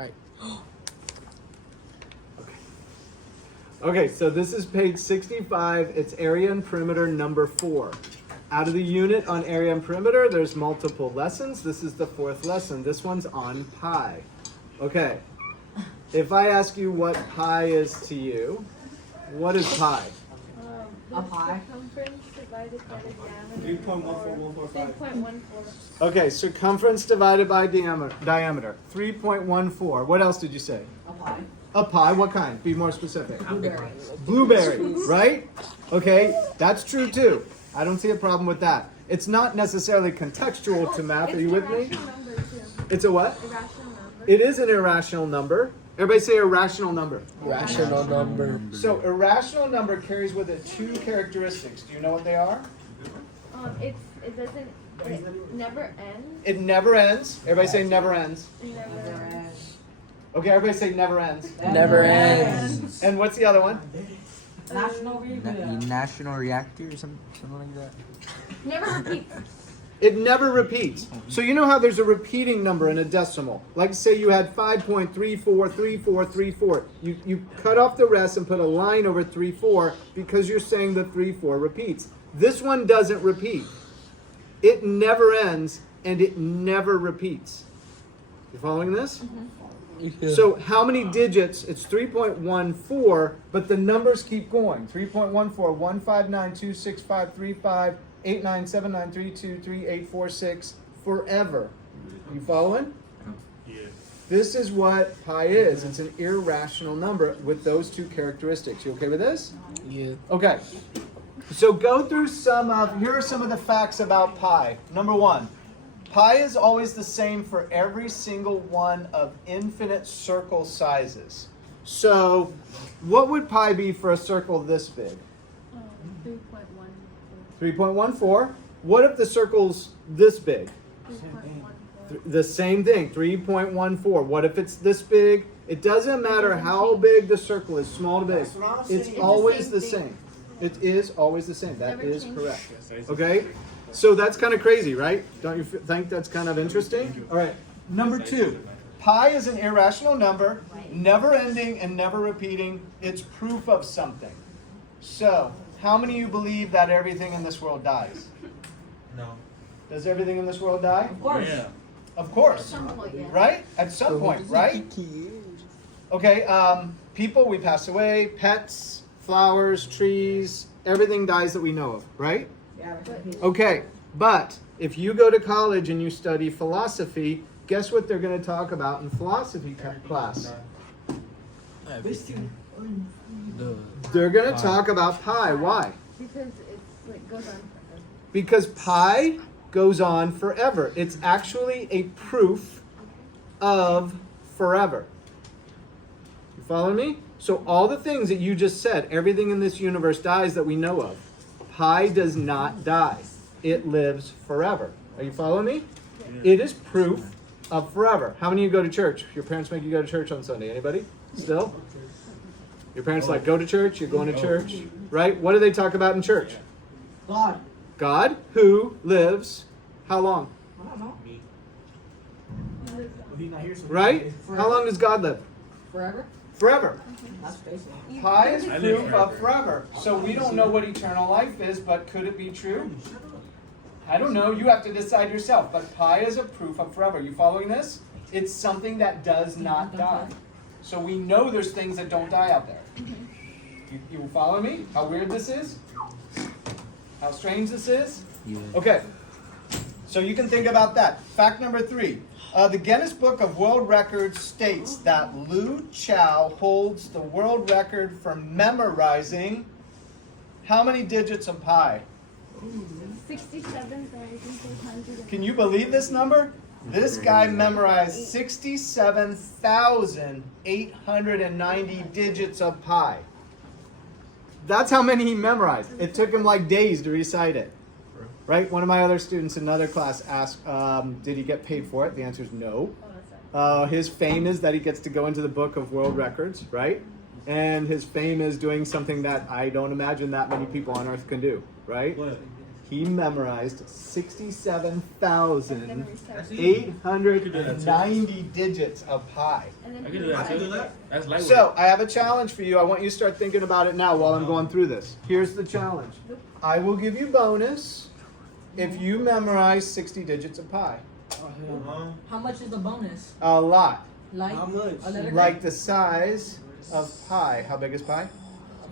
right. Okay, so this is page 65. It's area and perimeter number 4. Out of the unit on area and perimeter, there's multiple lessons. This is the 4th lesson. This one's on pi. Okay, if I ask you what pi is to you, what is pi? A pi? Circumference divided by the diameter. 3.14. Okay, circumference divided by diameter. 3.14. What else did you say? A pi. A pi, what kind? Be more specific. Blueberry. Blueberry, right? Okay, that's true too. I don't see a problem with that. It's not necessarily contextual to math. Are you with me? Irrational number too. It's a what? Irrational number. It is an irrational number. Everybody say irrational number. Rational number. So irrational number carries with it 2 characteristics. Do you know what they are? It never ends. It never ends. Everybody say never ends. Never ends. Okay, everybody say never ends. Never ends. And what's the other one? National reactor or something like that. Never repeats. It never repeats. So you know how there's a repeating number in a decimal. Like say you had 5.343434. You cut off the rest and put a line over 34 because you're saying the 34 repeats. This one doesn't repeat. It never ends and it never repeats. You following this? Mm-hmm. Yeah. So how many digits? It's 3.14, but the numbers keep going. 3.14, 1592653589793238846 forever. You following? Yeah. This is what pi is. It's an irrational number with those 2 characteristics. You okay with this? Yeah. Okay. So go through here are some of the facts about pi. Number 1. Pi is always the same for every single one of infinite circle sizes. So, what would pi be for a circle this big? 3.14. 3.14. What if the circle's this big? 3.14. The same thing, 3.14. What if it's this big? It doesn't matter how big the circle is, small to big. It's always the same. It is always the same. That is correct. Okay? So that's kind of crazy, right? Don't you think that's kind of interesting? All right. Number 2. Pi is an irrational number, never ending and never repeating. It's proof of something. So, how many of you believe that everything in this world dies? No. Does everything in this world die? Of course. Yeah. Of course. Some point, yeah. Right? At some point, right? Okay, people, we pass away, pets, flowers, trees, everything dies that we know of, right? Yeah. Okay, but if you go to college and you study philosophy, guess what they're going to talk about in philosophy class? Everything. They're going to talk about pi. Why? Because it goes on forever. Because pi goes on forever. It's actually a proof of forever. You follow me? So all the things that you just said, everything in this universe dies that we know of. Pi does not die. It lives forever. Are you following me? Yeah. It is proof of forever. How many of you go to church? Your parents make you go to church on Sunday. Anybody? Still? Your parents like, go to church, you're going to church. Right? What do they talk about in church? God. God who lives how long? I don't know. Right? How long does God live? Forever? Forever. That's basic. Pi is I live proof forever. of forever. So we don't know what eternal life is, but could it be true? I don't know. You have to decide yourself. But pi is a proof of forever. You following this? It's something that does not die. So we know there's things that don't die out there. You follow me? How weird this is? How strange this is? Yeah. Okay. So you can think about that. Fact number 3. The Guinness Book of World Records states that Chao holds the world record for memorizing how many digits of pi? 67,400. Can you believe this number? This guy memorized 67,890 digits of pi. That's how many he memorized. It took him like days to recite it. Right? One of my other students in another class asked, did he get paid for it? The answer is no. His fame is that he gets to go into the Book of World Records, right? And his fame is doing something that I don't imagine that many people on earth can do, right? What? He memorized 67,890 digits of pi. I can do that. That's lightweight. So, I have a challenge for you. I want you to start thinking about it now while I'm going through this. Here's the challenge. I will give you bonus if you memorize 60 digits of pi. How much is the bonus? A lot. Like How much? a letter Like the size of pi. How big is pi?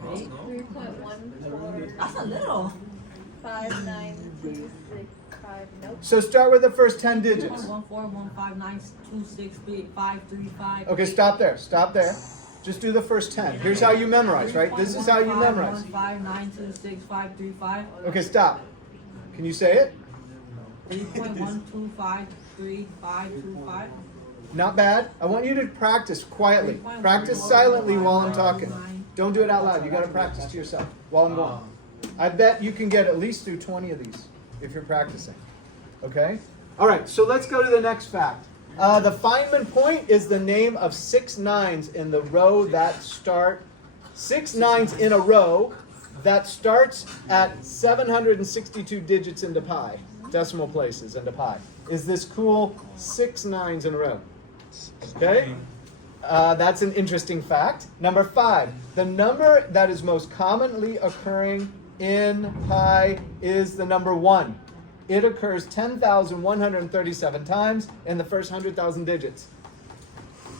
3.14. That's a little. 59265. Nope. So start with the first 10 digits. 14159263535. Okay, stop there. Stop there. Just do the first 10. Here's how you memorize, right? This is how you memorize. 159266535. Okay, stop. Can you say it? 3.1253525. Not bad. I want you to practice quietly. Practice silently while I'm talking. Don't do it out loud. You got to practice to yourself while I'm going. I bet you can get at least through 20 of these if you're practicing. Okay? All right, so let's go to the next fact. The Feynman point is the name of 6 nines in the row that start, 6 nines in a row that starts at 762 digits into pi, decimal places into pi. Is this cool? 6 nines in a row. Okay? That's an interesting fact. Number 5, the number that is most commonly occurring in pi is the number 1. It occurs 10,137 times in the first 100,000 digits.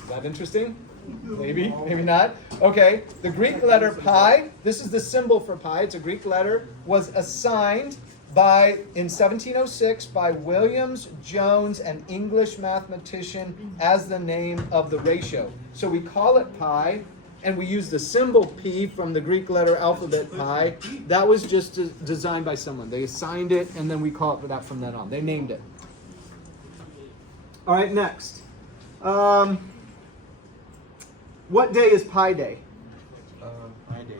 Is that interesting? Maybe, maybe not. Okay, the Greek letter pi, this is the symbol for pi, it's a Greek letter, was assigned in 1706 by Williams Jones, an English mathematician, as the name of the ratio. So we call it pi, and we use the symbol P from the Greek letter alphabet pi. That was just designed by someone. They assigned it, and then we call it that from then on. They named it. All right, next. What day is Pi Day? My day.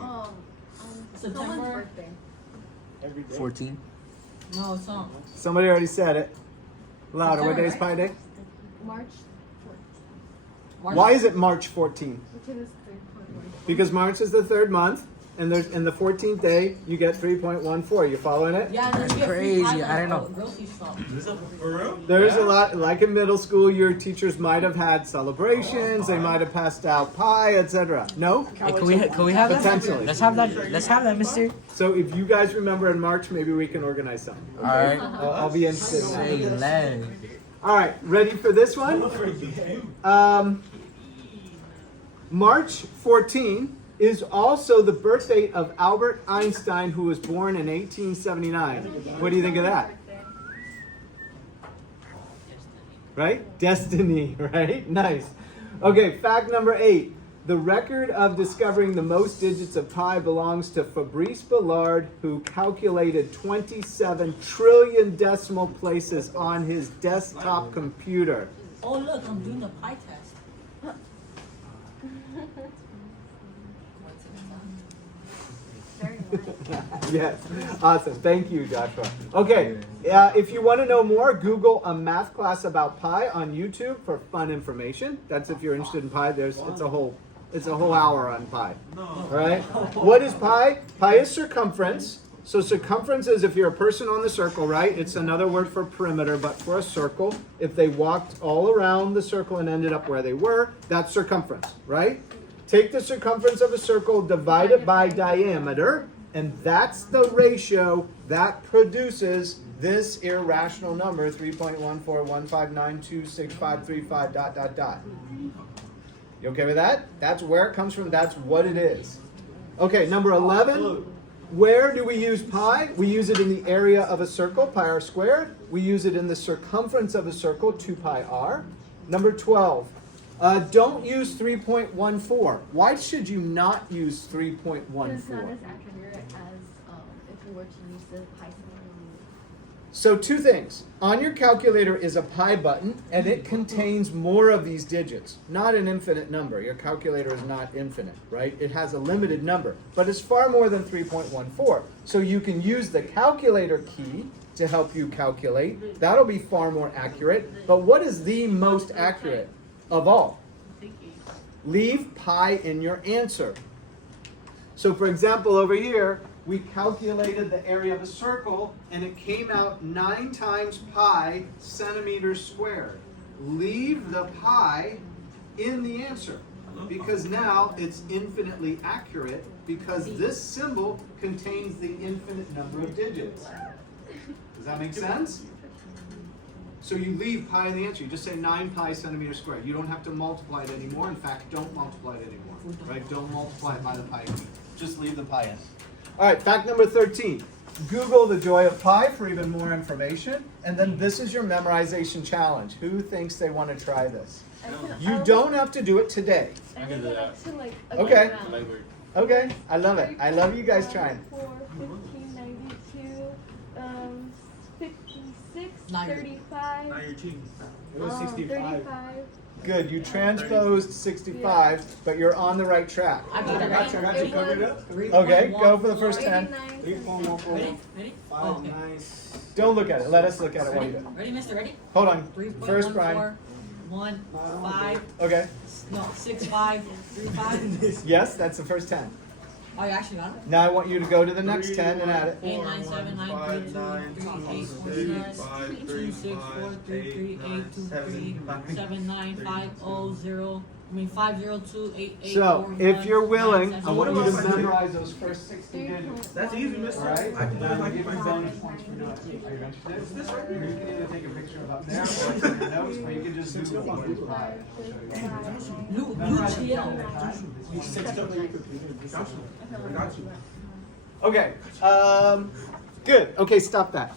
September. Someone's birthday. 14. No, it's not. Somebody already said it. Louder. What day is Pi Day? March 4th. Why is it March 14th? Because it's 3.14. Because March is the 3rd month, and in the 14th day, you get 3.14. You following it? Yeah, and then you get Crazy, free I don't know. grocery shop. Is this for real? There's a lot, like in middle school, your teachers might have had celebrations, they might have passed out pie, etc. No? Hey, can we have that? Potentially. Let's have that, mister. So if you guys remember in March, maybe we can organize something. Alright. I'll be interested in Say that. less. All right, ready for this one? March 14 is also the birth date of Albert Einstein, who was born in 1879. What do you think of that? Right? Destiny, right? Nice. Okay, fact number 8. The record of discovering the most digits of pi belongs to Fabrice Ballard, who calculated 27 trillion decimal places on his desktop computer. Oh, look, I'm doing the pie test. Very nice. Yes, awesome. Thank you, Joshua. Okay, if you want to know more, Google a math class about pi on YouTube for fun information. That's if you're interested in pi. It's a whole hour on pi. All right. What is pi? Pi is circumference. So circumference is if you're a person on the circle, right? It's another word for perimeter, but for a circle. If they walked all around the circle and ended up where they were, that's circumference, right? Take the circumference of a circle, divide it by diameter, and that's the ratio that produces this irrational number, 3.14159265535 ... You okay with that? That's where it comes from. That's what it is. Okay, number 11. Where do we use pi? We use it in the area of a circle, pi r squared. We use it in the circumference of a circle, 2 pi r. Number 12. Don't use 3.14. Why should you not use 3.14? But it's not as accurate as if you were to use the pi symbol. So 2 things. On your calculator is a pi button, and it contains more of these digits. Not an infinite number. Your calculator is not infinite, right? It has a limited number, but it's far more than 3.14. So you can use the calculator key to help you calculate. That'll be far more accurate. But what is the most accurate of all? Leave pi in your answer. So for example, over here, we calculated the area of a circle, and it came out 9 times pi centimeters squared. Leave the pi in the answer, because now it's infinitely accurate, because this symbol contains the infinite number of digits. Does that make sense? So you leave pi in the answer. You just say 9 pi centimeters squared. You don't have to multiply it anymore. In fact, don't multiply it anymore. Right? Don't multiply it by the pi cube. Just leave the pi in. All right, fact number 13. Google the joy of pi for even more information. And then this is your memorization challenge. Who thinks they want to try this? You don't have to do it today. I can do that. Okay. Okay, I love it. I love you guys trying. 56, Now you're- 35. Now you're cheating. It was 65. 35. Good, you transposed 65, but you're on the right track. I got it right. I got you covered up. Okay, go for the first 10. 89. 3.14. Ready? Ready? Oh, okay. Don't look at it. Let us look at it while you do it. Ready, mister? Ready? Hold on. 3.14, First prime. 1, 5, Okay. no, 6, 5, 3, 5. Yes, that's the first 10. Oh, you actually got it? Now I want you to go to the next 10 and add it. 8, 9, 7, 9, 3, 2, 3, 8, 1, 9, 2, 6, 4, 3, 3, 8, 2, 3, 7, 9, 5, 0, 0. I mean 5, 0, 2, 8, 8, So, 4, if 1, you're willing, 9, I want you 7, to memorize those first 60 digits. That's easy, mister. All right? I can do it Now if I I'll get give you myself. bonus points for doing it. Are you interested? This right here. You can either take a picture of up there or take your notes, or you can just do the one with five. Lu Chill. You sexed up on your computer. Got you. I got you. Okay. Good. Okay, stop that.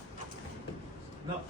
No.